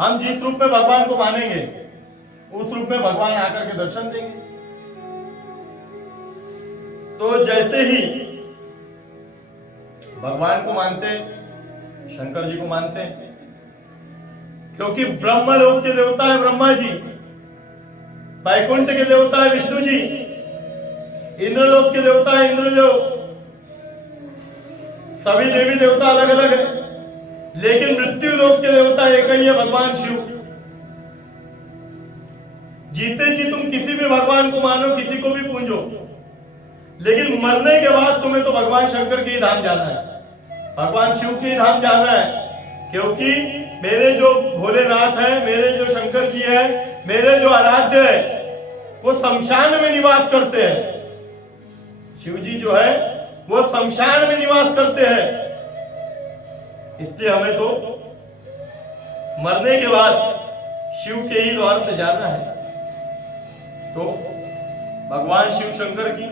हम जिस रूप में भगवान को मानेंगे उस रूप में भगवान आकर के दर्शन देंगे। तो जैसे ही भगवान को मानते हैं, शंकर जी को मानते हैं, क्योंकि ब्रह्मलोक के देवता है ब्रह्मा जी, वैकुंठ के देवता है विष्णु जी, इंद्रलोक के देवता है इंद्रलोक। सभी देवी देवता अलग अलग है, लेकिन मृत्यु लोक के देवता एक ही है, भगवान शिव। जीते जी तुम किसी भी भगवान को मानो, किसी को भी पूजो, लेकिन मरने के बाद तुम्हें तो भगवान शंकर के ही धाम जाना है, भगवान शिव के ही धाम जाना है। क्योंकि मेरे जो भोलेनाथ है, मेरे जो शंकर जी है, मेरे जो आराध्य है, वो शमशान में निवास करते हैं। शिव जी जो है वो शमशान में निवास करते हैं, इसलिए हमें तो मरने के बाद शिव के ही द्वार से जाना है। तो भगवान शिव शंकर की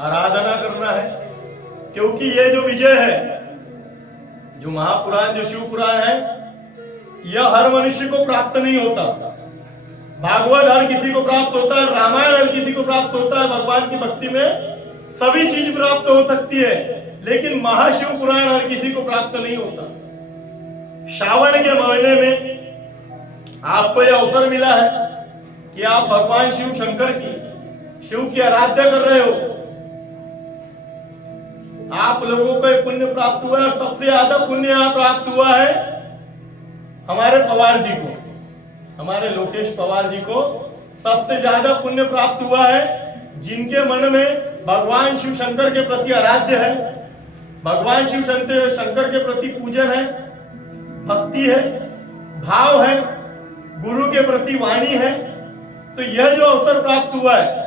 आराधना करना है, क्योंकि ये जो विजय है, जो महापुराण, जो शिव पुराण है, यह हर मनुष्य को प्राप्त नहीं होता। भागवत हर किसी को प्राप्त होता है, रामायण हर किसी को प्राप्त होता है, भगवान की भक्ति में सभी चीज प्राप्त हो सकती है, लेकिन महाशिव पुराण हर किसी को प्राप्त नहीं होता। श्रावण के महीने में आपको यह अवसर मिला है कि आप भगवान शिव शंकर की, शिव की आराधना कर रहे हो। आप लोगों को पुण्य प्राप्त हुआ है, और सबसे ज्यादा पुण्य यहां प्राप्त हुआ है हमारे पवार जी को, हमारे लोकेश पवार जी को सबसे ज्यादा पुण्य प्राप्त हुआ है, जिनके मन में भगवान शिव शंकर के प्रति आराध्य है, भगवान शिव शंकर के प्रति पूजन है, भक्ति है, भाव है, गुरु के प्रति वाणी है। तो यह जो अवसर प्राप्त हुआ है,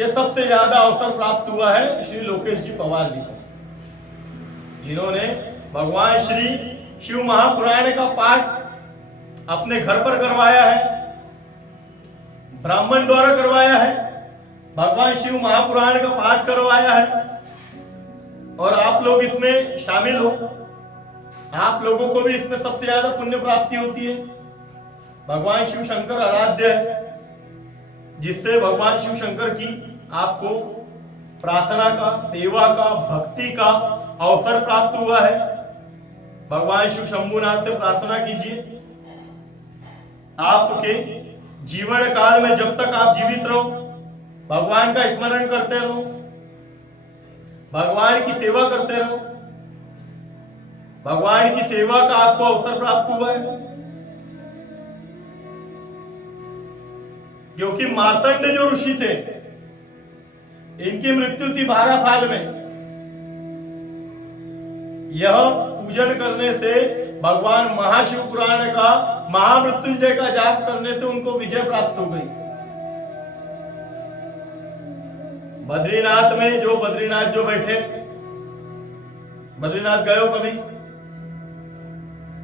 यह सबसे ज्यादा अवसर प्राप्त हुआ है श्री लोकेश जी पवार जी को, जिन्होंने भगवान श्री शिव महापुराण का पाठ अपने घर पर करवाया है, ब्राह्मण द्वारा करवाया है, भगवान शिव महापुराण का पाठ करवाया है, और आप लोग इसमें शामिल हो। आप लोगों को भी इसमें सबसे ज्यादा पुण्य प्राप्ति होती है। भगवान शिव शंकर आराध्य है, जिससे भगवान शिव शंकर की आपको प्रार्थना का, सेवा का, भक्ति का अवसर प्राप्त हुआ है। भगवान शिव शंभुनाथ से प्रार्थना कीजिए, आपके जीवन काल में जब तक आप जीवित रहो, भगवान का स्मरण करते रहो, भगवान की सेवा करते रहो। भगवान की सेवा का आपको अवसर प्राप्त हुआ है, क्योंकि मार्तंड जो ऋषि थे, इनकी मृत्यु थी 12 साल में। यह पूजन करने से, भगवान महाशिव पुराण का, महामृत्युंजय का जाप करने से उनको विजय प्राप्त हो गई। बद्रीनाथ में जो बद्रीनाथ जो बैठे, बद्रीनाथ गए हो कभी?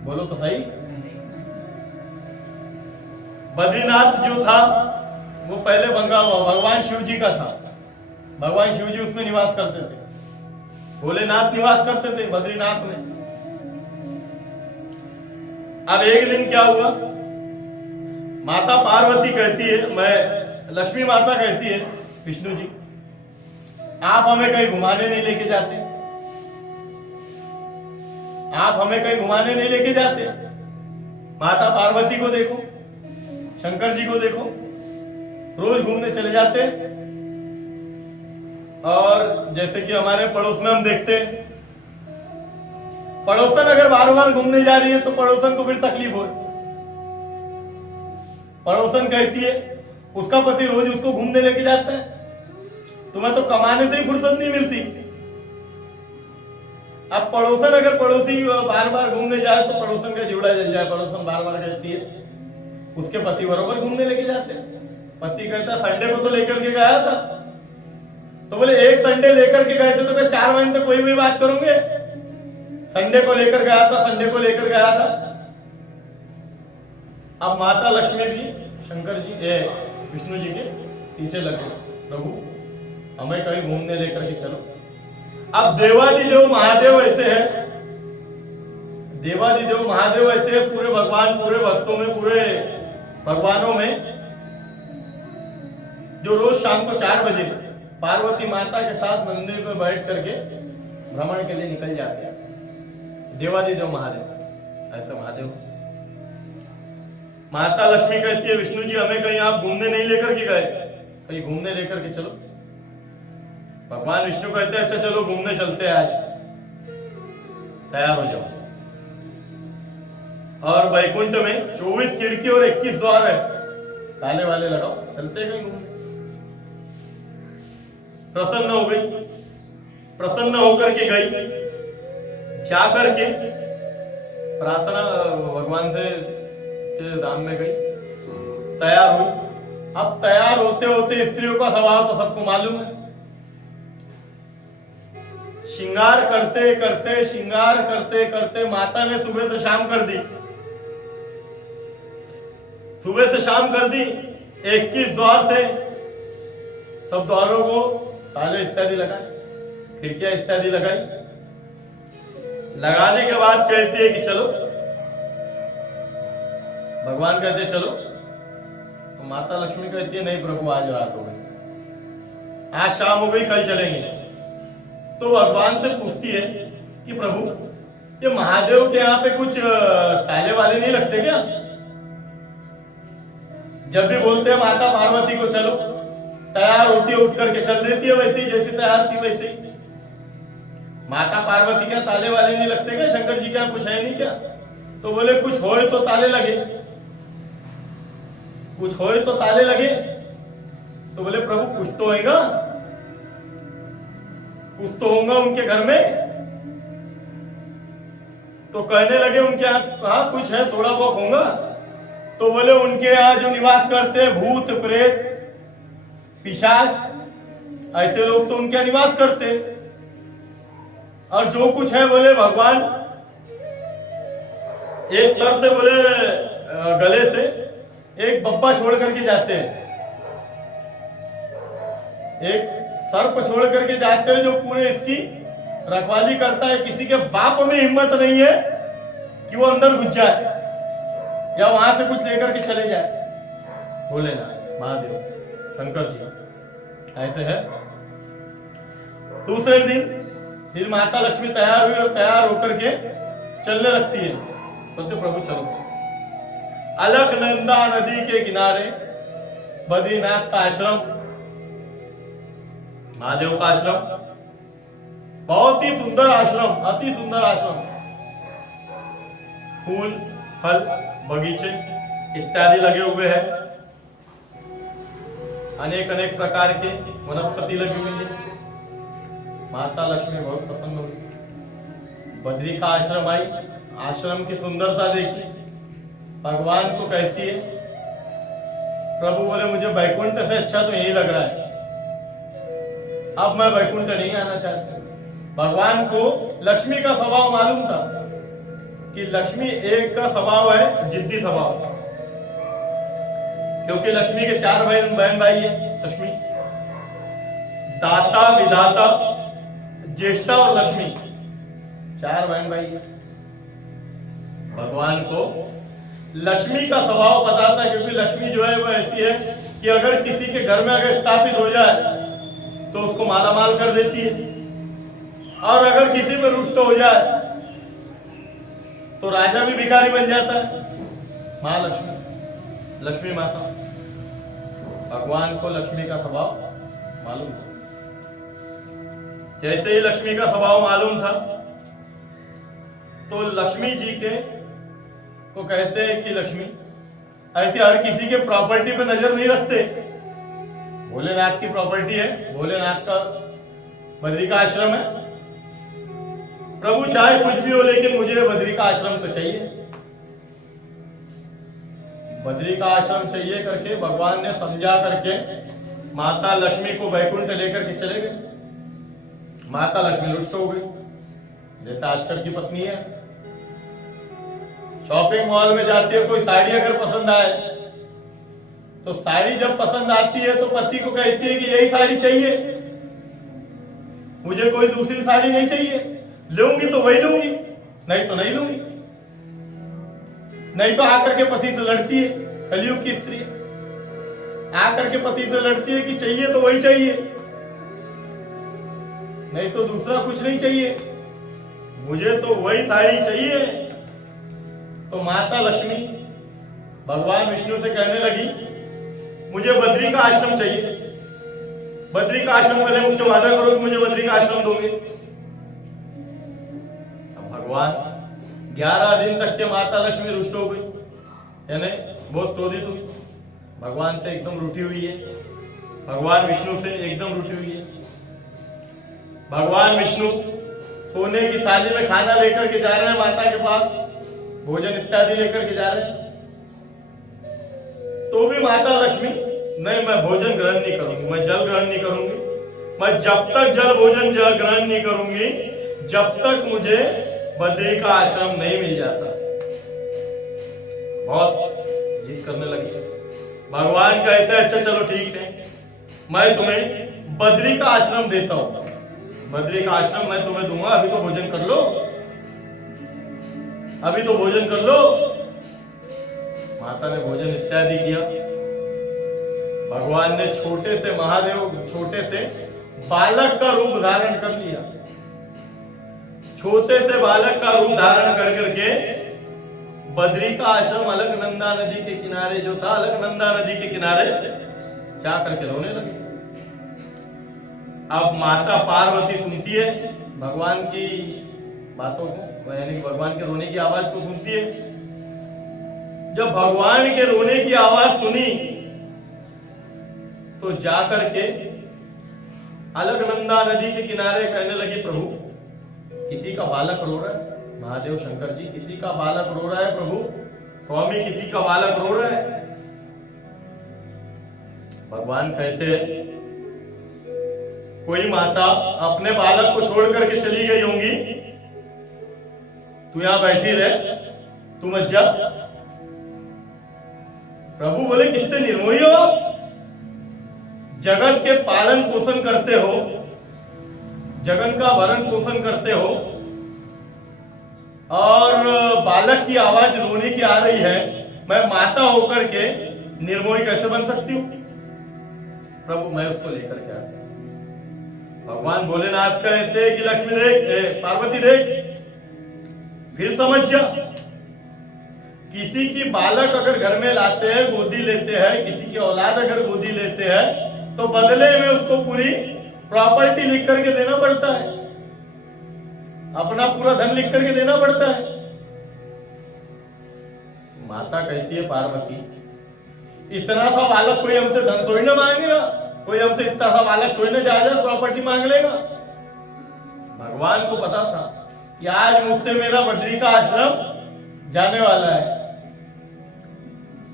बोलो तो सही। बद्रीनाथ जो था वो पहले बंगा हुआ भगवान शिव जी का था, भगवान शिव जी उसमें निवास करते थे, भोलेनाथ निवास करते थे बद्रीनाथ में। अब एक दिन क्या हुआ, माता पार्वती कहती है, मैं लक्ष्मी माता कहती है विष्णु जी, आप हमें कहीं घुमाने नहीं लेके जाते, आप हमें कहीं घुमाने नहीं लेके जाते। माता पार्वती को देखो, शंकर जी को देखो, रोज घूमने चले जाते। और जैसे कि हमारे पड़ोस में हम देखते हैं, पड़ोसन अगर बार बार घूमने जा रही है तो पड़ोसन को फिर तकलीफ हो। पड़ोसन कहती है, उसका पति रोज उसको घूमने लेके जाता है, तुम्हें तो कमाने से ही फुर्सत नहीं मिलती। अब पड़ोसन अगर पड़ोसी बार बार घूमने जाए तो पड़ोसन का जीवड़ा जल जाए। पड़ोसन बार बार कहती है, उसके पति बरोबर घूमने लेके जाते हैं। पति कहता संडे को तो लेकर के गया था, तो बोले एक संडे लेकर के गए थे तो क्या 4 महीने तक कोई भी बात करोगे? संडे को लेकर गया था, संडे को लेकर गया था। अब माता लक्ष्मी भी शंकर जी विष्णु जी के पीछे लगे, प्रभु हमें कहीं घूमने लेकर के चलो। अब देवादिदेव महादेव ऐसे है, देवादिदेव महादेव ऐसे पूरे भगवान, पूरे भक्तों में, पूरे भगवानों में जो रोज शाम को 4 बजे पार्वती माता के साथ मंदिर पर बैठ करके भ्रमण के लिए निकल जाते हैं। देवादिदेव महादेव, ऐसे महादेव। माता लक्ष्मी कहती है विष्णु जी हमें कहीं आप घूमने नहीं लेकर के गए, कहीं घूमने लेकर के चलो। भगवान विष्णु कहते हैं अच्छा चलो घूमने चलते हैं, आज तैयार हो जाओ। और वैकुंठ में 24 खिड़की और 21 द्वार है, ताले वाले लगाओ, चलते कहीं घूमने। प्रसन्न हो गई, प्रसन्न होकर के गई, जाकर के प्रार्थना भगवान से धाम में गई, तैयार हुई। अब तैयार होते होते स्त्रियों का स्वभाव तो सबको मालूम है, श्रृंगार करते करते, श्रृंगार करते करते माता ने सुबह से शाम कर दी, सुबह से शाम कर दी। 21 द्वार थे, सब द्वारों को ताले इत्यादि लगाए, खिड़कियां इत्यादि लगाई। लगाने के बाद कहती है कि चलो, भगवान कहते चलो, तो माता लक्ष्मी कहती है नहीं प्रभु आज रात हो गई, आज शाम हो गई, कल चलेंगे। तो भगवान से पूछती है कि प्रभु ये महादेव के यहाँ पे कुछ ताले वाले नहीं लगते क्या? जब भी बोलते हैं माता पार्वती को चलो, तैयार होती है, उठ करके चल देती है, वैसे ही जैसी तैयार थी वैसे ही। माता पार्वती क्या ताले वाले नहीं लगते क्या? शंकर जी क्या कुछ है नहीं क्या? तो बोले कुछ होए तो ताले लगे, कुछ होए तो ताले लगे। तो बोले प्रभु कुछ तो होगा, कुछ तो होगा उनके घर में। तो कहने लगे उनके यहाँ कुछ है, थोड़ा बहुत होगा। तो बोले उनके यहाँ जो निवास करते हैं भूत प्रेत पिशाच, ऐसे लोग तो उनके निवास करते। और जो कुछ है बोले भगवान एक सर से बोले गले से एक बप्पा छोड़ करके जाते हैं, एक सर्प छोड़ करके जाते हैं जो पूरे इसकी रखवाली करता है। किसी के बाप में हिम्मत नहीं है कि वो अंदर घुस जाए या वहां से कुछ लेकर के चले जाए। भोलेनाथ महादेव शंकर जी ऐसे है। दूसरे दिन फिर माता लक्ष्मी तैयार हुई और तैयार होकर के चलने लगती है। बोलते प्रभु चलो। अलकनंदा नदी के किनारे बद्रीनाथ का आश्रम, महादेव का आश्रम, बहुत ही सुंदर आश्रम, अति सुंदर आश्रम। फूल फल बगीचे इत्यादि लगे हुए हैं, अनेक अनेक प्रकार के वनस्पति लगी हुई है। माता लक्ष्मी बहुत प्रसन्न हुई, बद्री का आश्रम आई, आश्रम की सुंदरता देखी, भगवान को कहती है प्रभु बोले मुझे वैकुंठ से अच्छा तो यही लग रहा है, अब मैं वैकुंठ नहीं आना चाहती। भगवान को लक्ष्मी का स्वभाव मालूम था कि लक्ष्मी एक का स्वभाव है जिद्दी स्वभाव, क्योंकि लक्ष्मी के 4 बहन भाई है। लक्ष्मी दाता विधाता ज्येष्ठा और लक्ष्मी 4 बहन भाई है। भगवान को लक्ष्मी का स्वभाव पता था, क्योंकि लक्ष्मी जो है वो ऐसी है कि अगर किसी के घर में अगर स्थापित हो जाए तो उसको मालामाल कर देती है, और अगर किसी पर रुष्ट हो जाए तो राजा भी भिखारी बन जाता है। महालक्ष्मी, लक्ष्मी माता, भगवान को लक्ष्मी का स्वभाव मालूम था। जैसे ही लक्ष्मी का स्वभाव मालूम था तो लक्ष्मी जी के को कहते हैं कि लक्ष्मी ऐसे हर किसी के प्रॉपर्टी पे नजर नहीं रखते। भोलेनाथ की प्रॉपर्टी है, भोलेनाथ का बद्री का आश्रम है। प्रभु चाहे कुछ भी हो लेकिन मुझे बद्री का आश्रम तो चाहिए, बद्री का आश्रम चाहिए करके भगवान ने समझा करके माता लक्ष्मी को वैकुंठ लेकर के चले गए। माता लक्ष्मी रुष्ट हो गई, जैसे आजकल की पत्नी है, शॉपिंग मॉल में जाती है, कोई साड़ी अगर पसंद आए तो साड़ी जब पसंद आती है तो पति को कहती है कि यही साड़ी चाहिए, मुझे कोई दूसरी साड़ी नहीं चाहिए, लूंगी तो वही लूंगी, नहीं तो नहीं लूंगी। नहीं तो आकर के पति से लड़ती है, कलयुग की स्त्री आकर के पति से लड़ती है कि चाहिए तो वही चाहिए, नहीं तो दूसरा कुछ नहीं चाहिए, मुझे तो वही साड़ी चाहिए। तो माता लक्ष्मी भगवान विष्णु से कहने लगी, मुझे बद्री का आश्रम चाहिए, बद्री का आश्रम पहले मुझसे वादा करो कि मुझे बद्री का आश्रम दोगे। अब भगवान 11 दिन तक के माता लक्ष्मी रुष्ट हो गई, यानी बहुत क्रोधित हुई, भगवान से एकदम रूठी हुई है, भगवान विष्णु से एकदम रूठी हुई है। भगवान विष्णु सोने की थाली में खाना लेकर के जा रहे हैं माता के पास, भोजन इत्यादि लेकर के जा रहे हैं, तो भी माता लक्ष्मी नहीं, मैं भोजन ग्रहण नहीं करूंगी, मैं जल ग्रहण नहीं करूंगी, मैं जब तक जल भोजन जल ग्रहण नहीं करूंगी जब तक मुझे बद्री का आश्रम नहीं मिल जाता। बहुत जिद करने लगी। भगवान कहते हैं अच्छा चलो ठीक है, मैं तुम्हें बद्री का आश्रम देता हूं, बद्री का आश्रम मैं तुम्हें दूंगा, अभी तो भोजन कर लो, अभी तो भोजन कर लो। माता ने भोजन इत्यादि किया। भगवान ने छोटे से महादेव, छोटे से बालक का रूप धारण कर लिया, छोटे से बालक का रूप धारण कर करके बद्री का आश्रम अलकनंदा नदी के किनारे जो था, अलकनंदा नदी के किनारे जा करके रोने लगे। अब माता पार्वती सुनती है भगवान की बातों को, यानी कि भगवान के रोने की आवाज को सुनती है। जब भगवान के रोने की आवाज सुनी तो जाकर के अलकनंदा नदी के किनारे कहने लगी, प्रभु किसी का बालक रो रहा है, महादेव शंकर जी किसी का बालक रो रहा है, प्रभु स्वामी किसी का बालक रो रहा है। भगवान कहते हैं कोई माता अपने बालक को छोड़ करके चली गई होंगी, तू यहां बैठी रहे, तू मत जा। प्रभु बोले कितने निर्मोही हो, जगत के पालन पोषण करते हो, जगन का भरण पोषण करते हो, और बालक की आवाज रोने की आ रही है, मैं माता होकर के निर्मोही कैसे बन सकती हूं? प्रभु मैं उसको लेकर के आता। भगवान भोलेनाथ कहते कि लक्ष्मी देख, पार्वती देख, फिर समझ जा, किसी की बालक अगर घर में लाते हैं, गोदी लेते हैं, किसी की औलाद अगर गोदी लेते हैं तो बदले में उसको पूरी प्रॉपर्टी लिख करके देना पड़ता है, अपना पूरा धन लिख करके देना पड़ता है। माता कहती है पार्वती, इतना सा बालक कोई हमसे धन थोड़ी ना मांगेगा, कोई हमसे इतना सा बालक थोड़ी ना जायदाद प्रॉपर्टी मांग लेगा। भगवान को पता था कि आज मुझसे मेरा बद्री का आश्रम जाने वाला है।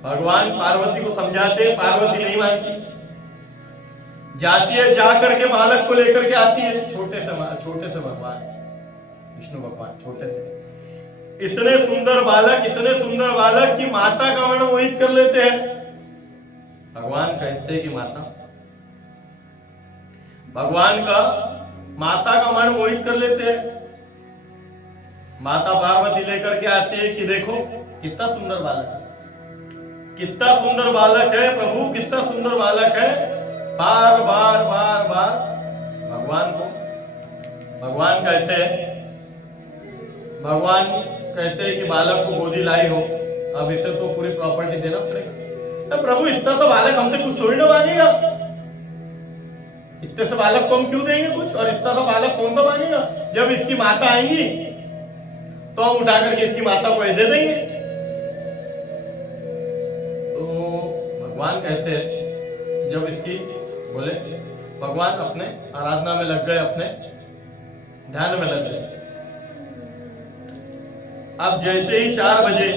भगवान पार्वती को समझाते, पार्वती नहीं मानती, जाती है, जा करके बालक को लेकर के आती है, छोटे से भगवान विष्णु भगवान, छोटे से इतने सुंदर बालक की माता का मन मोहित कर लेते हैं। भगवान कहते हैं कि भगवान का माता का मन मोहित कर लेते हैं। माता पार्वती लेकर के आती है कि देखो कितना सुंदर बालक है, कितना सुंदर बालक है प्रभु, कितना सुंदर बालक है। बार बार भगवान कहते हैं कि बालक को गोदी लाई हो, अब इसे तो पूरी प्रॉपर्टी देना पड़ेगा। तो प्रभु इतना सा बालक हमसे कुछ थोड़ी ना मांगेगा, इतने से बालक को हम क्यों देंगे कुछ, और इतना सा बालक कौन सा मांगेगा? जब इसकी माता आएंगी तो हम उठा करके इसकी माता को दे देंगे। तो भगवान कहते हैं, जब इसकी बोले, भगवान अपने आराधना में लग गए, अपने ध्यान में लग गए। अब जैसे ही 4 बजे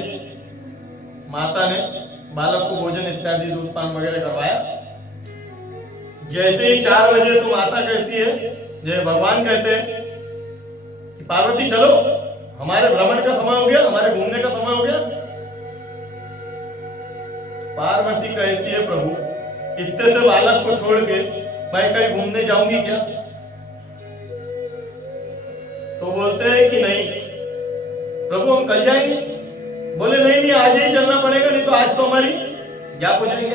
माता ने बालक को भोजन इत्यादि दूध पान वगैरह करवाया, जैसे ही 4 बजे तो माता कहती है, जय भगवान कहते हैं कि पार्वती चलो, हमारे भ्रमण का समय हो गया, हमारे घूमने का समय हो गया। पार्वती कहती है प्रभु इतने से बालक को छोड़ के मैं कहीं घूमने जाऊंगी क्या? तो बोलते हैं कि नहीं प्रभु, हम कल जाएंगे, बोले नहीं नहीं आज ही चलना पड़ेगा, नहीं तो आज तो हमारी गैप हो जाएगी,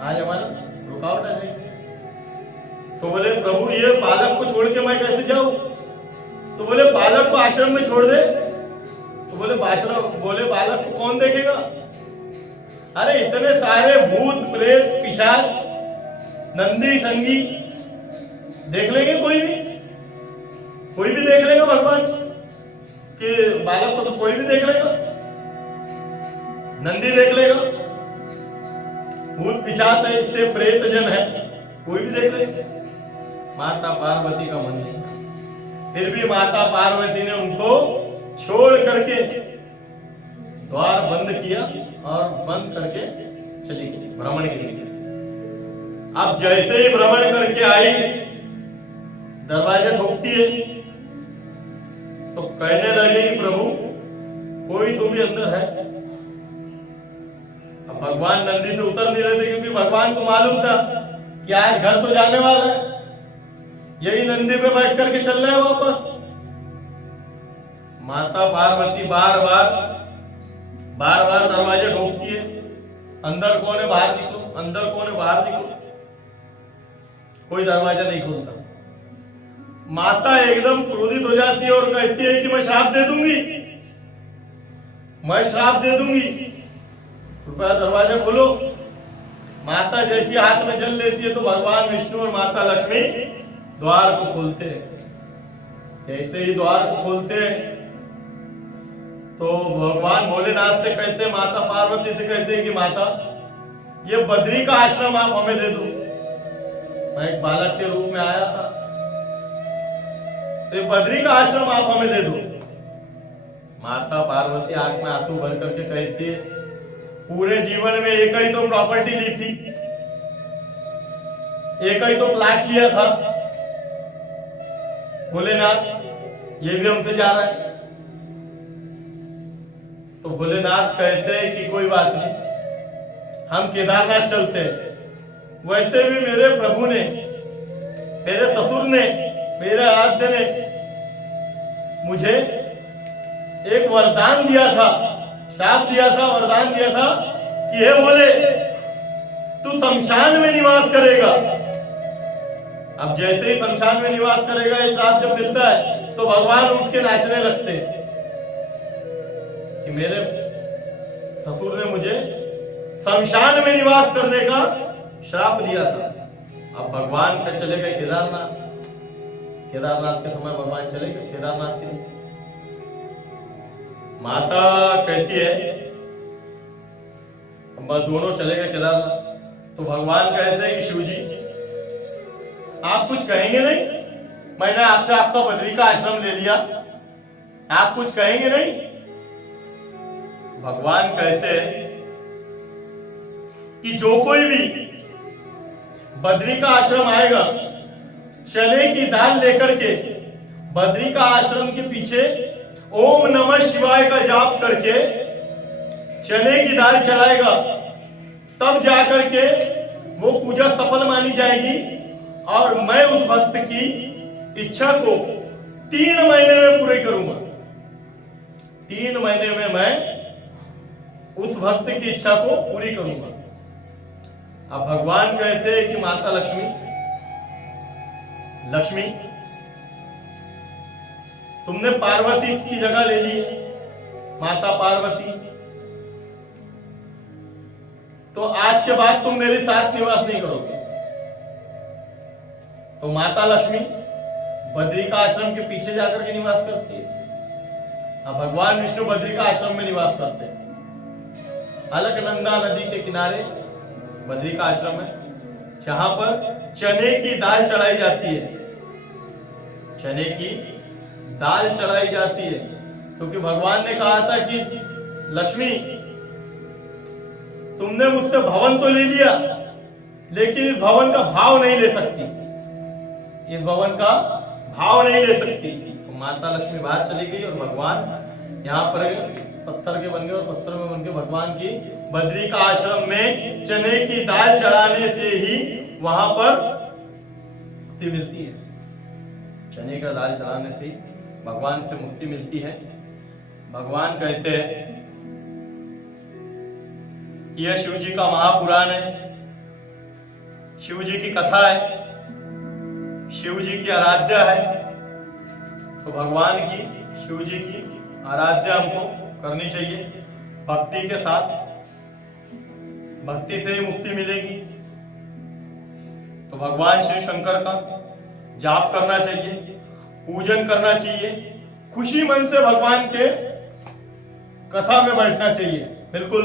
आज हमारा रुकावट आ जाएगी। तो बोले प्रभु ये बालक को छोड़ के मैं कैसे जाऊं? तो बोले बालक को आश्रम में छोड़ दे। तो बोले बालक को कौन देखेगा? अरे इतने सारे भूत प्रेत पिशाच नंदी संगी देख लेंगे, कोई भी देख लेगा भगवान कि बालक को, तो कोई भी देख लेगा, नंदी देख लेगा, भूत पिशाच है, इतने प्रेत जन है, कोई भी देख लेगा। माता पार्वती का मंदिर, फिर भी माता पार्वती ने उनको छोड़ करके द्वार बंद किया और बंद करके चली गई भ्रमण के लिए। अब जैसे ही भ्रमण करके आई, दरवाजा ठोकती है, तो कहने लगे कि प्रभु कोई तो भी अंदर है। अब भगवान नंदी से उतर नहीं रहे थे, क्योंकि भगवान को मालूम था कि आज घर तो जाने वाला है, यही नंदी पे बैठ करके चल रहे हैं वापस। माता पार्वती बार बार दरवाजे ठोकती है, अंदर कौन है बाहर निकलो, अंदर कौन है बाहर निकलो, कोई दरवाजा नहीं खुलता। माता एकदम क्रोधित हो जाती है और कहती है कि मैं श्राप दे दूंगी, मैं श्राप दे दूंगी, कृपया दरवाजा खोलो। माता जैसी हाथ में जल लेती है तो भगवान विष्णु और माता लक्ष्मी द्वार को खोलते हैं। जैसे ही द्वार को खोलते हैं तो भगवान भोलेनाथ से कहते हैं, माता पार्वती से कहते हैं कि माता ये बद्री का आश्रम आप हमें दे दो, मैं एक बालक के रूप में आया था, तो बद्री का आश्रम आप हमें दे दो। माता पार्वती आंख में आंसू भर करके कहती है, पूरे जीवन में एक ही तो प्रॉपर्टी ली थी, एक ही तो प्लाट लिया था, भोलेनाथ ये भी हमसे जा रहा है। तो भोलेनाथ कहते हैं कि कोई बात नहीं, हम केदारनाथ चलते हैं। वैसे भी मेरे प्रभु ने, मेरे ससुर ने, मेरे आराध्य ने मुझे एक वरदान दिया था, शाप दिया था, वरदान दिया था कि हे भोले तू शमशान में निवास करेगा। अब जैसे ही शमशान में निवास करेगा, ये श्राप जब मिलता है तो भगवान उठ के नाचने लगते हैं कि मेरे ससुर ने मुझे शमशान में निवास करने का श्राप दिया था। अब भगवान का चले गए केदारनाथ, केदारनाथ के समय भगवान चले गए केदारनाथ के। माता कहती है दोनों चले गए केदारनाथ, तो भगवान कहते हैं कि शिव जी आप कुछ कहेंगे नहीं? मैंने आपसे आपका बद्री का आश्रम ले लिया, आप कुछ कहेंगे नहीं? भगवान कहते हैं कि जो कोई भी बद्री का आश्रम आएगा, चने की दाल लेकर के बद्री का आश्रम के पीछे ओम नमः शिवाय का जाप करके चने की दाल चढ़ाएगा, तब जाकर के वो पूजा सफल मानी जाएगी और मैं उस भक्त की इच्छा को 3 महीने में पूरी करूंगा। 3 महीने में मैं उस भक्त की इच्छा को पूरी करूंगा। अब भगवान कहते हैं कि माता लक्ष्मी तुमने पार्वती की जगह ले ली है, माता पार्वती, तो आज के बाद तुम मेरे साथ निवास नहीं करोगे। तो माता लक्ष्मी बद्री का आश्रम के पीछे जाकर के निवास करती है। अब भगवान विष्णु बद्री का आश्रम में निवास करते हैं। अलकनंदा नदी के किनारे बद्री का आश्रम है, जहां पर चने की दाल चढ़ाई जाती है। चने की दाल चढ़ाई जाती है क्योंकि भगवान ने कहा था कि लक्ष्मी तुमने मुझसे भवन तो ले लिया, लेकिन इस भवन का भाव नहीं ले सकती, इस भवन का भाव नहीं ले सकती। तो माता लक्ष्मी बाहर चली गई और भगवान यहाँ पर पत्थर के बन गए और पत्थर में बन के भगवान की बद्री का आश्रम में चने की दाल चढ़ाने से ही वहां पर मुक्ति मिलती है। चने का दाल चढ़ाने से भगवान से मुक्ति मिलती है। भगवान कहते हैं यह शिव जी का महापुराण है, शिव जी की कथा है, शिव जी की आराध्या है। तो भगवान की, शिव जी की आराध्या हमको करनी चाहिए भक्ति के साथ। भक्ति से ही मुक्ति मिलेगी। तो भगवान श्री शंकर का जाप करना चाहिए, पूजन करना चाहिए, खुशी मन से भगवान के कथा में बैठना चाहिए, बिल्कुल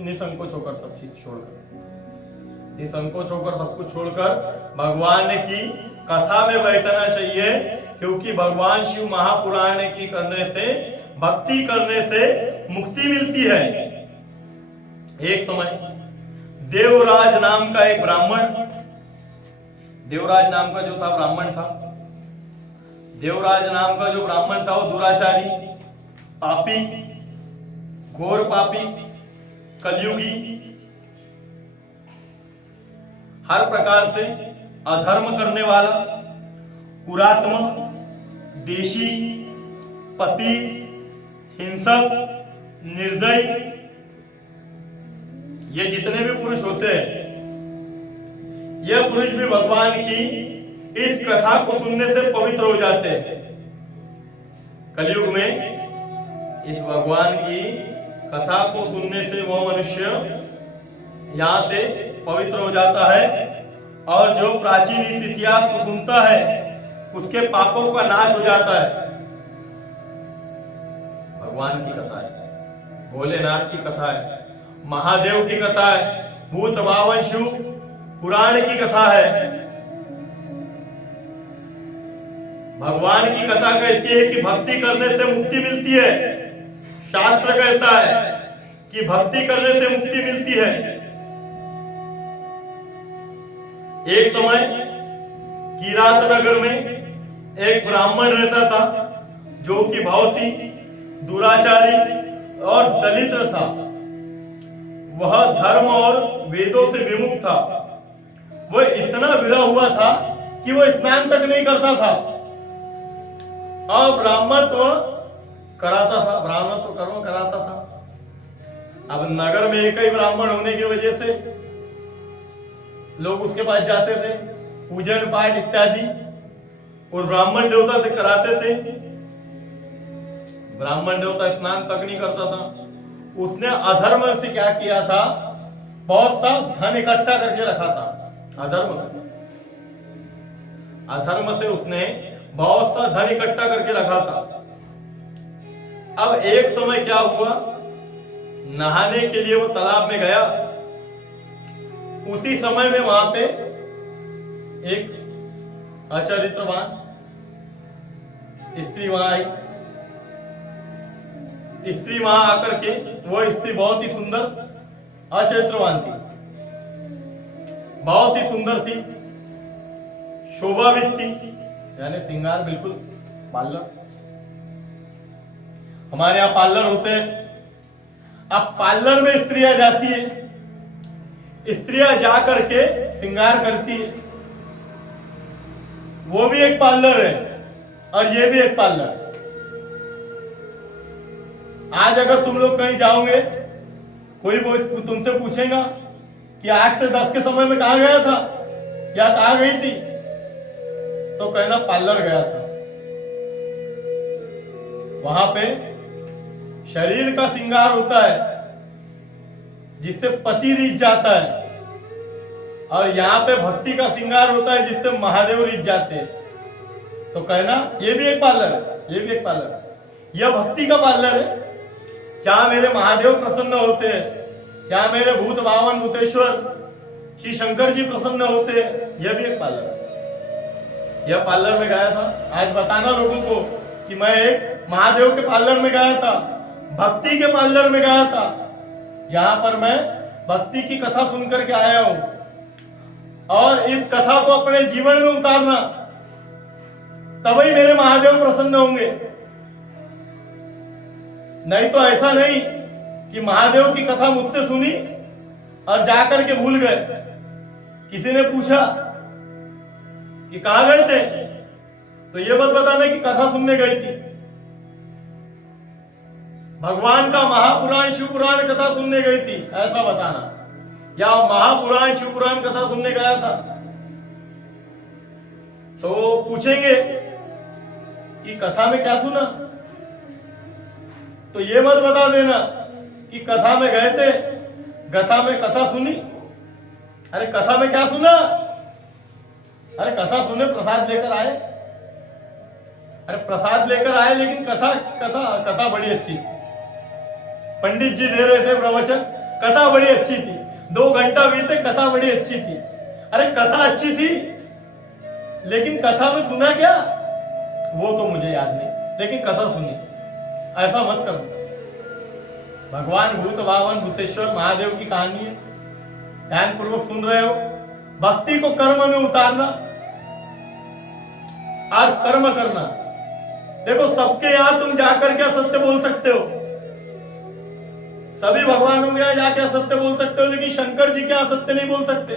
निसंकोच होकर, सब चीज छोड़कर, निसंकोच होकर सब कुछ छोड़कर भगवान की कथा में बैठना चाहिए। क्योंकि भगवान शिव महापुराण की करने से, भक्ति करने से मुक्ति मिलती है। एक समय देवराज नाम का एक ब्राह्मण, देवराज नाम का जो था ब्राह्मण था, देवराज नाम का जो ब्राह्मण था वो दुराचारी, पापी, घोर पापी, कलयुगी, हर प्रकार से अधर्म करने वाला, कुरात्मा, देशी, पतित, हिंसक, निर्दयी, ये जितने भी पुरुष होते हैं, यह पुरुष भी भगवान की इस कथा को सुनने से पवित्र हो जाते हैं। कलयुग में इस भगवान की कथा को सुनने से वह मनुष्य यहां से पवित्र हो जाता है, और जो प्राचीन इस इतिहास को सुनता है उसके पापों का नाश हो जाता है। भगवान की कथा है, भोलेनाथ की कथा है, महादेव की कथा है, भूत बावन शिव पुराण की कथा है। भगवान की कथा कहती है कि भक्ति करने से मुक्ति मिलती है। शास्त्र कहता है कि भक्ति करने से मुक्ति मिलती है। एक समय किरात नगर में एक ब्राह्मण रहता था, जो कि बहुत ही दुराचारी और दलित था। वह धर्म और वेदों से विमुख था। वह इतना विरा हुआ था कि वह स्नान तक नहीं करता था। और ब्राह्मणत्व कराता था, ब्राह्मणत्व कर्म कराता था। अब नगर में एक ही ब्राह्मण होने की वजह से लोग उसके पास जाते थे, पूजन पाठ इत्यादि और ब्राह्मण देवता से कराते थे। ब्राह्मण देवता स्नान तक नहीं करता था। उसने अधर्म से क्या किया था, बहुत सा धन इकट्ठा करके रखा था। अधर्म से उसने बहुत सा धन इकट्ठा करके रखा था। अब एक समय क्या हुआ, नहाने के लिए वो तालाब में गया। उसी समय में वहां पे एक अचरित्रवान स्त्री वहां आई। स्त्री वहां आकर के, वो स्त्री बहुत ही सुंदर अचरित्रवान थी, बहुत ही सुंदर थी, शोभावित थी, यानी श्रृंगार बिल्कुल पार्लर। हमारे यहाँ पार्लर होते हैं। अब पार्लर में स्त्रियां जाती है, स्त्रियां जा करके श्रृंगार करती है। वो भी एक पार्लर है और ये भी एक पार्लर है। आज अगर तुम लोग कहीं जाओगे, कोई तुमसे पूछेगा कि 8 से 10 के समय में कहां गया था या कहां गई थी, तो कहना पार्लर गया था। वहां पे शरीर का श्रृंगार होता है जिससे पति रिझ जाता है, और यहाँ पे भक्ति का श्रृंगार होता है जिससे महादेव रिझ जाते हैं। तो कहना ये भी एक पार्लर है, ये भी एक पार्लर है। यह भक्ति का पार्लर है जहां मेरे महादेव प्रसन्न होते हैं, जहां मेरे भूत बावन भूतेश्वर श्री शंकर जी प्रसन्न होते हैं। यह भी एक पार्लर है। यह पार्लर में गया था। आज बताना लोगों को कि मैं एक महादेव के पार्लर में गया था, भक्ति के पार्लर में गया था, जहां पर मैं भक्ति की कथा सुनकर के आया हूं। और इस कथा को अपने जीवन में उतारना, तभी मेरे महादेव प्रसन्न होंगे। नहीं तो ऐसा नहीं कि महादेव की कथा मुझसे सुनी और जाकर के भूल गए। किसी ने पूछा कि कहां गए थे, तो ये मत बताना कि कथा सुनने गई थी। भगवान का महापुराण शिव पुराण कथा सुनने गई थी, ऐसा बताना, या महापुराण शिव पुराण कथा सुनने गया था। तो पूछेंगे कि कथा में क्या सुना, तो ये मत बता देना कि कथा में गए थे, कथा में कथा सुनी। अरे कथा में क्या सुना? अरे कथा सुने, प्रसाद लेकर आए। अरे प्रसाद लेकर आए, लेकिन कथा कथा कथा बड़ी अच्छी थी। पंडित जी दे रहे थे प्रवचन, कथा बड़ी अच्छी थी। 2 घंटा बीते, कथा बड़ी अच्छी थी। अरे कथा अच्छी थी, लेकिन कथा में सुना क्या वो तो मुझे याद नहीं, लेकिन कथा सुनी। ऐसा मत करो। भगवान भूत भावन भूतेश्वर महादेव की कहानी है, ध्यान पूर्वक सुन रहे हो। भक्ति को कर्म में उतारना और कर्म करना। देखो, सबके यहां तुम जाकर क्या सत्य बोल सकते हो, सभी भगवानों के यहां जाकर सत्य बोल सकते हो, लेकिन शंकर जी के यहां सत्य नहीं बोल सकते।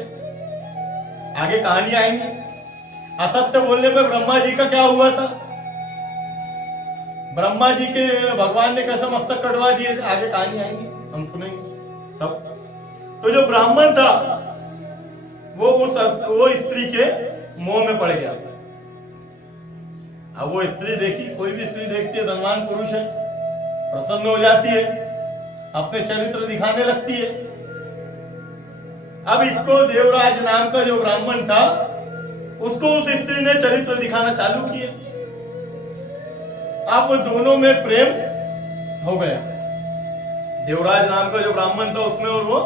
आगे कहानी आएंगी। असत्य बोलने पे ब्रह्मा जी का क्या हुआ था, ब्रह्मा जी के भगवान ने कैसे मस्तक कटवा दिए, आगे कहानी आएंगी, हम सुनेंगे सब। तो जो ब्राह्मण था वो स्त्री के मोह में पड़ गया। अब वो स्त्री देखी, कोई भी स्त्री देखती है, धनवान पुरुष है, प्रसन्न हो जाती है, अपने चरित्र दिखाने लगती है। अब इसको देवराज नाम का जो ब्राह्मण था, उसको उस स्त्री ने चरित्र दिखाना चालू किया। अब दोनों में प्रेम हो गया। देवराज नाम का जो ब्राह्मण था उसमें और वो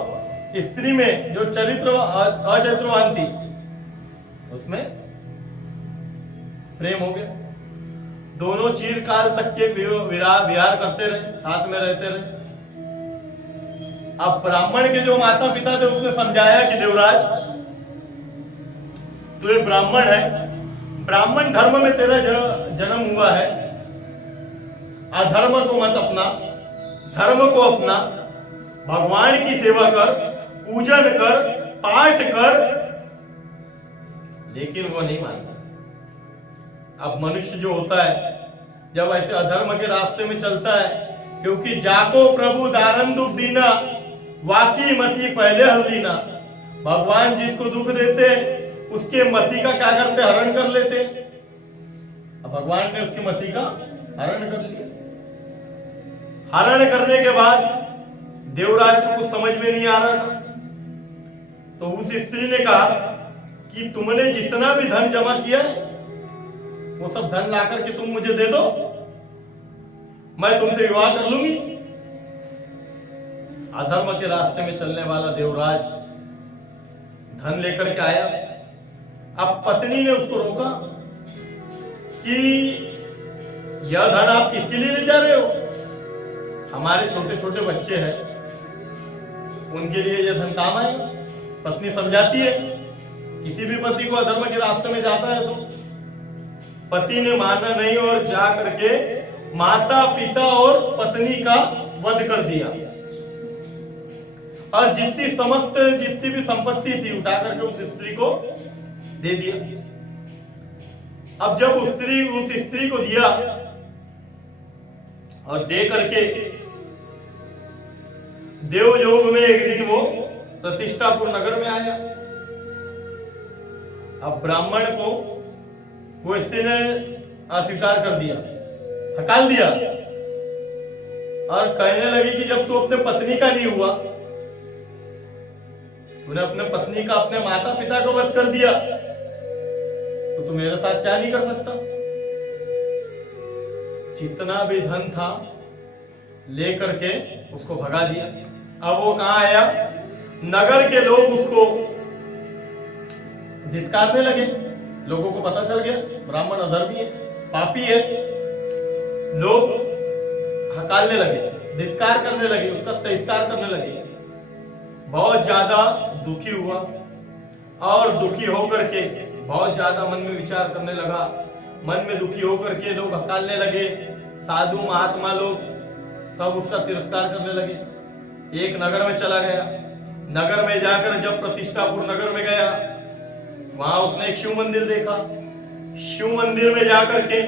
स्त्री में जो अचरित्रवान थी, उसमें प्रेम हो गया। दोनों चिरकाल तक के विहार करते रहे, साथ में रहते रहे। अब ब्राह्मण के जो माता पिता थे उसने समझाया कि देवराज, तू एक ब्राह्मण है, ब्राह्मण धर्म में तेरा जन्म हुआ है, अधर्म को मत अपना, धर्म को अपना, भगवान की सेवा कर, पूजन कर, पाठ कर। लेकिन वो नहीं मानता। अब मनुष्य जो होता है, जब ऐसे अधर्म के रास्ते में चलता है, क्योंकि जाको प्रभु दारन दुख दीना, वाकी मति पहले हर दीना। भगवान जिसको दुख देते उसके मति का क्या करते, हरण कर लेते। अब भगवान ने उसकी मति का हरण कर लिया। हरण करने के बाद देवराज को कुछ समझ में नहीं आ रहा था, तो उस स्त्री ने कहा कि तुमने जितना भी धन जमा किया है, वो सब धन ला करके तुम मुझे दे दो, मैं तुमसे विवाह कर लूंगी। अधर्म के रास्ते में चलने वाला देवराज धन लेकर के आया। अब पत्नी ने उसको रोका कि यह धन आप किसके लिए ले जा रहे हो, हमारे छोटे छोटे बच्चे हैं, उनके लिए यह धन काम आए। पत्नी समझाती है, किसी भी पति को अधर्म के रास्ते में जाता है तो पति ने माना नहीं और जा करके माता पिता और पत्नी का वध कर दिया, और जितनी भी संपत्ति थी उठा करके उस स्त्री को दे दिया। अब जब उस स्त्री को दिया और दे करके देवयोग में एक दिन वो प्रतिष्ठापुर नगर में आया। अब ब्राह्मण को वो स्त्री ने अस्वीकार कर दिया, हकाल दिया, और कहने लगी कि जब तू अपने पत्नी का नहीं हुआ, तूने अपने पत्नी का, अपने माता पिता को वध कर दिया, तो तू मेरे साथ क्या नहीं कर सकता। जितना भी धन था ले करके उसको भगा दिया। अब वो कहां आया, नगर के लोग उसको धिक्कारने लगे। लोगों को पता चल गया ब्राह्मण अधर्मी है, पापी है। लोग हकारने लगे, धिक्कार करने लगे, उसका तिरस्कार करने लगे। बहुत ज्यादा दुखी हुआ, और दुखी होकर के बहुत ज्यादा मन में विचार करने लगा। मन में दुखी होकर के लोग हकारने लगे, साधु महात्मा लोग सब उसका तिरस्कार करने लगे। एक नगर में चला गया। नगर में जाकर जब प्रतिष्ठापुर नगर में गया, वहां उसने एक शिव मंदिर देखा। शिव मंदिर में जाकर के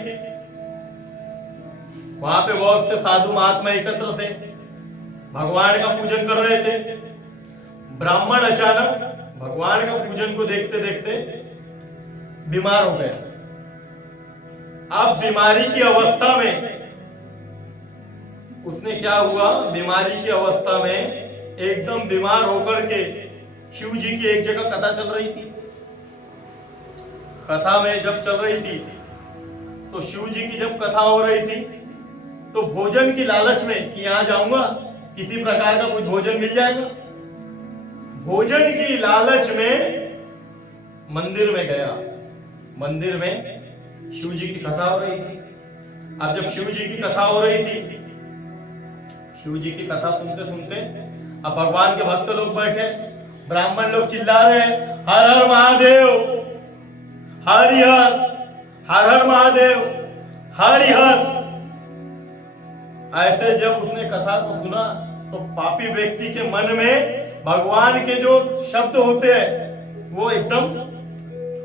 वहां पे बहुत से साधु महात्मा एकत्र थे, भगवान का पूजन कर रहे थे। ब्राह्मण अचानक भगवान का पूजन को देखते देखते बीमार हो गया। अब बीमारी की अवस्था में उसने क्या हुआ, बीमारी की अवस्था में एकदम बीमार होकर के शिव जी की एक जगह कथा चल रही थी। कथा में जब चल रही थी तो शिव जी की जब कथा हो रही थी तो भोजन की लालच में कि यहां जाऊंगा किसी प्रकार का कुछ भोजन मिल जाएगा, भोजन की लालच में मंदिर में गया। मंदिर में शिव जी की कथा हो रही थी। अब जब शिव जी की कथा हो रही थी, शिव जी की कथा सुनते सुनते अब भगवान के भक्त लोग बैठे, ब्राह्मण लोग चिल्ला रहे हैं, हर हर महादेव, हरिहर, हर हर महादेव, हरिहर। ऐसे जब उसने कथा को सुना तो पापी व्यक्ति के मन में भगवान के जो शब्द होते हैं वो एकदम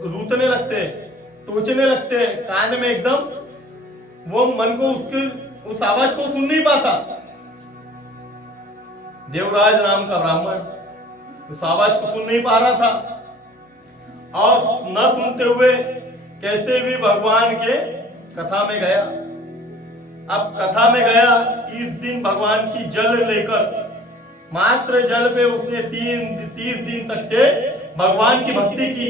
रूतने लगते हैं, टोचने लगते हैं कान में, एकदम वो मन को उसके उस आवाज को सुन नहीं पाता। देवराज नाम का ब्राह्मण उस आवाज को सुन नहीं पा रहा था और न सुनते हुए कैसे भी भगवान के कथा में गया। अब कथा में गया, 30 दिन भगवान की जल लेकर, मात्र जल पे उसने 30 दिन तक के भगवान की भक्ति की।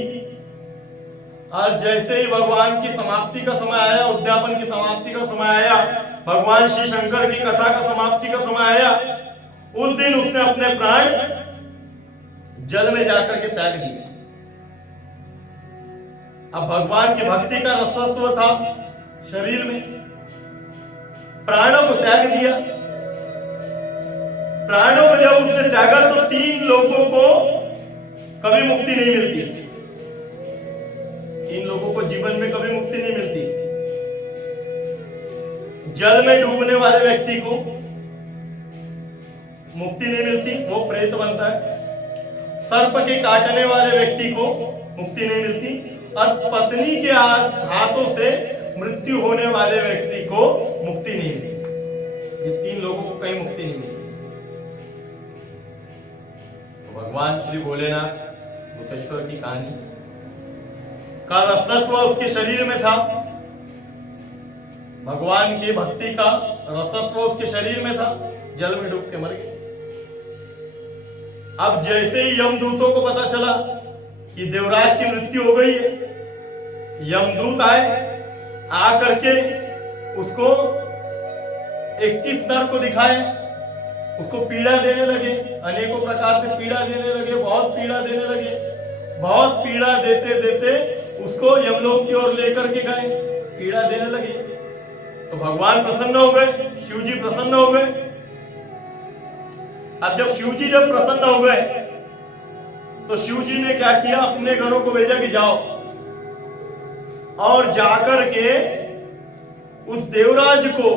और जैसे ही भगवान की समाप्ति का समय आया, उद्यापन की समाप्ति का समय आया, भगवान श्री शंकर की कथा का समाप्ति का समय आया, उस दिन उसने अपने प्राण जल में जाकर के त्याग दिए। अब भगवान की भक्ति का रसत्व था शरीर में, प्राणों को त्याग दिया। प्राणों को जब उसने त्यागा तो 3 लोगों को कभी मुक्ति नहीं मिलती, 3 लोगों को जीवन में कभी मुक्ति नहीं मिलती। जल में डूबने वाले व्यक्ति को मुक्ति नहीं मिलती, वो प्रेत बनता है। सर्प के काटने वाले व्यक्ति को मुक्ति नहीं मिलती, और पत्नी के हाथों से मृत्यु होने वाले व्यक्ति को मुक्ति नहीं मिलती। ये 3 लोगों को कहीं मुक्ति नहीं मिलती। तो भगवान श्री भोलेनाथ भूतेश्वर की कहानी का रसत्व उसके शरीर में था, भगवान की भक्ति का रसत्व उसके शरीर में था, जल में डूब के मर गए। अब जैसे ही यमदूतों को पता चला कि देवराज की मृत्यु हो गई है, यमदूत आए, आकर के उसको 21 नर को दिखाए, उसको पीड़ा देने लगे, अनेकों प्रकार से पीड़ा देने लगे, बहुत पीड़ा देने लगे। बहुत पीड़ा देते देते उसको यमलोक की ओर लेकर के गए, पीड़ा देने लगे। तो भगवान प्रसन्न हो गए, शिव जी प्रसन्न हो गए। अब जब शिव जी प्रसन्न हो गए तो शिव जी ने क्या किया, अपने गणों को भेजा कि जाओ और जाकर के उस देवराज को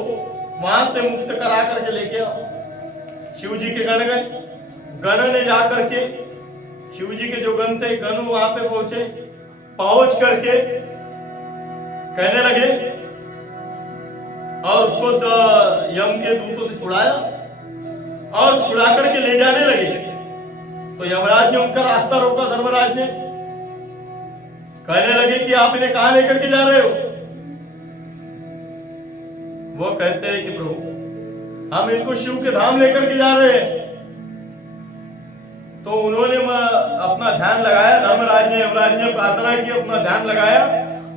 वहां से मुक्त करा करके लेके आओ। शिव जी के गण गए, गण ने जाकर के, शिव जी के जो गण थे, गण वहां पे पहुंचे, पहुंच करके कहने लगे और उसको यम के दूतों से छुड़ाया और छुड़ा करके ले जाने लगे। तो यमराज ने उनका रास्ता रोका, धर्मराज ने, कहने लगे कि आप इन्हें कहां लेकर के जा रहे हो। वो कहते हैं कि प्रभु हम इनको शिव के धाम लेकर के जा रहे हैं। तो उन्होंने अपना ध्यान लगाया, धर्मराज ने, यमराज ने प्रार्थना की, अपना ध्यान लगाया।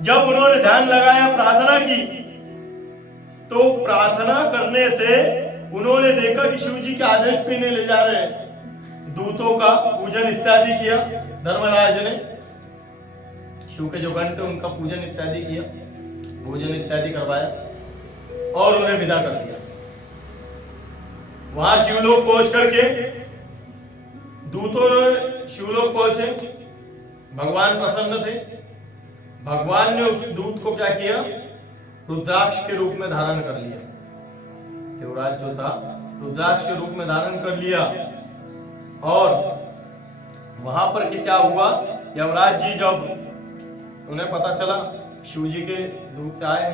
जब उन्होंने ध्यान लगाया, प्रार्थना की, तो प्रार्थना करने से उन्होंने देखा कि शिव जी के आदेश पे नहीं ले जा रहे हैं। दूतों का पूजन इत्यादि किया धर्मराज ने, शिव के जो गण थे उनका पूजन इत्यादि किया, भोजन इत्यादि करवाया और उन्हें विदा कर दिया। वहां शिवलोक पहुंच करके दूतों ने शिवलोक पहुंचे, भगवान प्रसन्न थे। भगवान ने उस दूत को क्या किया, रुद्राक्ष के रूप में धारण कर लिया। देवराज जो था रुद्राक्ष के रूप में धारण कर लिया। और वहां पर क्या हुआ, यमराज जी जब उन्हें पता चला शिव जी के दूत से आए,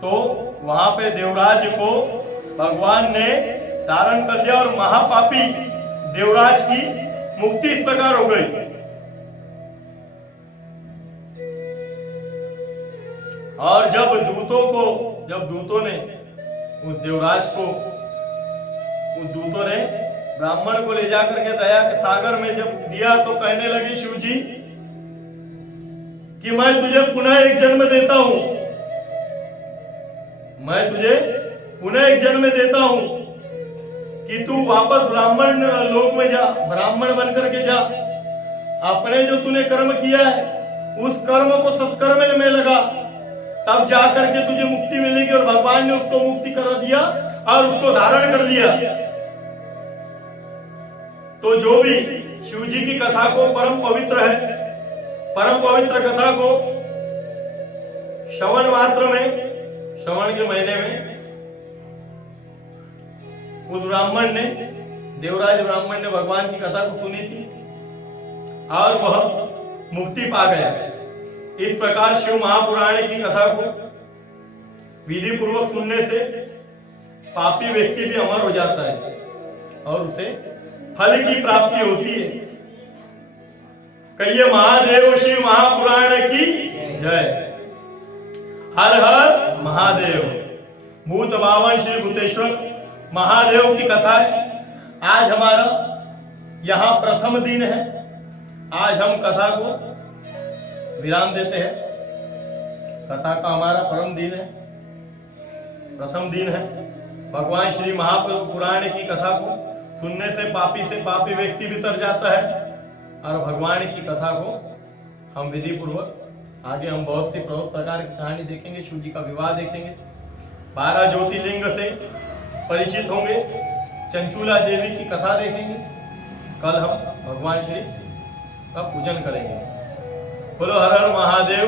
तो वहां पे देवराज को भगवान ने धारण कर लिया और महापापी देवराज की मुक्ति इस प्रकार हो गई। और जब दूतों ने उस देवराज को, उस दूतों ने ब्राह्मण को ले जाकर के दया के सागर में जब दिया तो कहने लगे शिव जी कि मैं तुझे पुनः एक जन्म देता हूं, मैं तुझे पुनः एक जन्म देता हूं कि तू वापस ब्राह्मण लोक में जा, ब्राह्मण बनकर के जा, अपने जो तूने कर्म किया है उस कर्म को सत्कर्म में लगा, तब जाकर के तुझे मुक्ति मिलेगी। और भगवान ने उसको मुक्ति कर दिया और उसको धारण कर लिया। तो जो भी शिव जी की कथा को परम पवित्र है, परम पवित्र कथा को श्रवण मात्र में, श्रवण के महीने में उस ब्राह्मण ने, देवराज ब्राह्मण ने भगवान की कथा को सुनी थी और वह मुक्ति पा गया। इस प्रकार शिव महापुराण की कथा को विधि पूर्वक सुनने से पापी व्यक्ति भी अमर हो जाता है और उसे फल की प्राप्ति होती है। कहिए महादेव शिव महापुराण की जय। हर हर महादेव। भूत बावन श्री भूतेश्वर महादेव की कथा है। आज हमारा यहाँ प्रथम दिन है। आज हम कथा को विराम देते हैं। कथा का हमारा परम दिन है, प्रथम दिन है। भगवान श्री महापुराण की कथा को सुनने से पापी व्यक्ति भी तर जाता है और भगवान की कथा को हम विधि पूर्वक आगे हम बहुत सी प्रकार की कहानी देखेंगे। शिव जी का विवाह देखेंगे, 12 ज्योतिर्लिंग से परिचित होंगे, चंचूला देवी की कथा देखेंगे। कल हम भगवान श्री का पूजन करेंगे। बोलो हर हर महादेव।